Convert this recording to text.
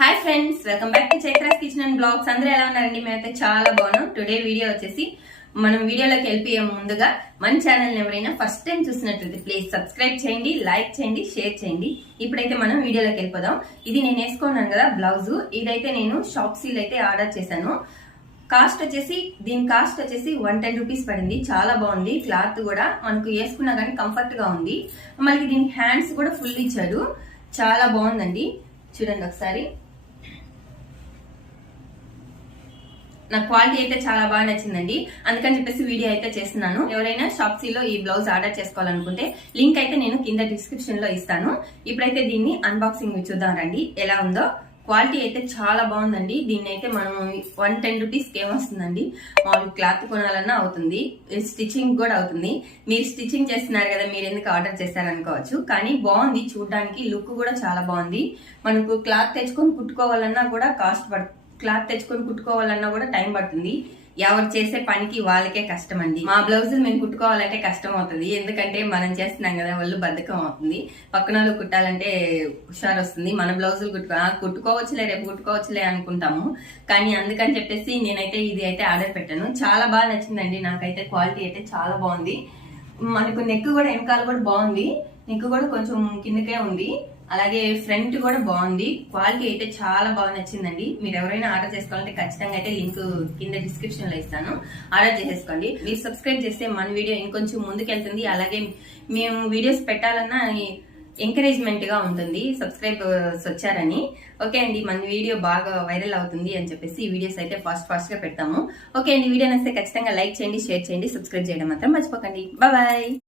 Hi friends, welcome back to Chaitra's kitchen and blogs. అందరూ ఎలా ఉన్నారండి? మేమైతే చాలా బాగున్నాం. టుడే వీడియో వచ్చేసి మనం వీడియోలోకి వెళ్ళిపోయే ముందుగా మన ఛానల్ ఎవరైనా ఫస్ట్ టైం చూసినట్లయితే ప్లీజ్ సబ్స్క్రైబ్ చేయండి, లైక్ చేయండి, షేర్ చేయండి. ఇప్పుడైతే మనం వీడియోలోకి వెళ్ళిపోదాం. ఇది నేను వేసుకున్నాను కదా బ్లౌజ్, ఇదైతే నేను షాప్సీలో అయితే ఆర్డర్ చేశాను. దీని కాస్ట్ వచ్చేసి 110 రూపీస్ పడింది. చాలా బాగుంది. క్లాత్ కూడా మనకు వేసుకున్నా కానీ కంఫర్ట్ గా ఉంది. మళ్ళీ దీనికి హ్యాండ్స్ కూడా ఫుల్ ఇచ్చాడు. చాలా బాగుందండి. చూడండి ఒకసారి. నాకు క్వాలిటీ అయితే చాలా బాగా నచ్చిందండి. అందుకని చెప్పేసి వీడియో అయితే చేస్తున్నాను. ఎవరైనా షాప్సీలో ఈ బ్లౌజ్ ఆర్డర్ చేసుకోవాలనుకుంటే లింక్ అయితే నేను కింద డిస్క్రిప్షన్ లో ఇస్తాను. ఇప్పుడైతే దీన్ని అన్బాక్సింగ్ చూద్దాం రండి ఎలా ఉందో. క్వాలిటీ అయితే చాలా బాగుందండి. దీన్ని అయితే మనం 110 రూపీస్కి ఏమొస్తుందండి, మామూలు క్లాత్ కొనాలన్నా అవుతుంది, స్టిచ్చింగ్ కూడా అవుతుంది. మీరు స్టిచ్చింగ్ చేస్తున్నారు కదా, మీరు ఎందుకు ఆర్డర్ చేశారనుకోవచ్చు, కానీ బాగుంది. చూడడానికి లుక్ కూడా చాలా బాగుంది. మనకు క్లాత్ తెచ్చుకొని కుట్టుకోవాలన్నా కూడా క్లాత్ తెచ్చుకొని కుట్టుకోవాలన్నా కూడా టైం పడుతుంది. ఎవరు చేసే పనికి వాళ్ళకే కష్టం అండి. మా బ్లౌజులు మేము కుట్టుకోవాలంటే కష్టం అవుతుంది. ఎందుకంటే మనం చేస్తున్నాం కదా, ఒళ్ళు బద్ధకం అవుతుంది. పక్కన వాళ్ళు కుట్టాలంటే హుషారు వస్తుంది. మన బ్లౌజులు కుట్టుకోవచ్చులే, రేపు కుట్టుకోవచ్చులే అనుకుంటాము. కానీ అందుకని చెప్పేసి నేనైతే ఇది అయితే ఆర్డర్ పెట్టాను. చాలా బాగా నచ్చిందండి నాకైతే. క్వాలిటీ అయితే చాలా బాగుంది. మనకు నెక్ కూడా వెనకాల కూడా బాగుంది. నెక్ కూడా కొంచెం కిందకే ఉంది. అలాగే ఫ్రంట్ కూడా బాగుంది. క్వాలిటీ అయితే చాలా బాగా నచ్చిందండి. మీరు ఎవరైనా ఆర్డర్ చేసుకోవాలంటే ఖచ్చితంగా అయితే లింక్ కింద డిస్క్రిప్షన్ లో ఇస్తాను. ఆర్డర్ చేసేసుకోండి. మీరు సబ్స్క్రైబ్ చేస్తే మన వీడియో ఇంకొంచెం ముందుకెళ్తుంది. అలాగే మేము వీడియోస్ పెట్టాలన్నా ఎంకరేజ్మెంట్ గా ఉంటుంది సబ్స్క్రైబర్స్ వచ్చారని. ఓకే అండి, మన వీడియో బాగా వైరల్ అవుతుంది అని చెప్పేసి ఈ వీడియోస్ అయితే ఫాస్ట్ గా పెడతాము. ఓకే అండి, వీడియో నచ్చితే ఖచ్చితంగా లైక్ చేయండి, షేర్ చేయండి, సబ్స్క్రైబ్ చేయడం మాత్రం మర్చిపోకండి. బాయ్.